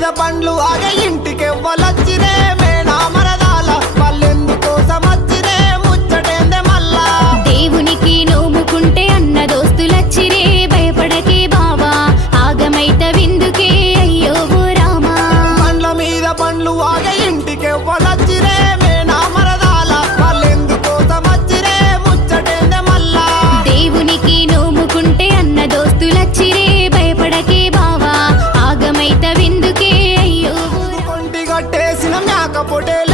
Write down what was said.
మీద పండ్లు ఆగే ఇంటికెవ్వలచ్చిరే మేనా మరదాల వాళ్ళెందుకోసం వచ్చిరే ముచ్చటేందే మల్లా దేవునికి నోముకుంటే అన్న దోస్తులచ్చిరే భయపడకే బావా ఆగమైత విందుకే అయ్యో ఓ రామా పండ్ల మీద పండ్లు ఆగే ఇంటికెవ్వలచ్చిరే మేనా మరదాల వాళ్ళెందుకోసం వచ్చిరే ముచ్చటేందే మల్లా దేవునికి నోముకుంటే అన్న దోస్తులచ్చిరే భయపడకే బావా ఆగమైత విందుకే అయ్యో కొంటి గట్టేసిన మేక పొటేలు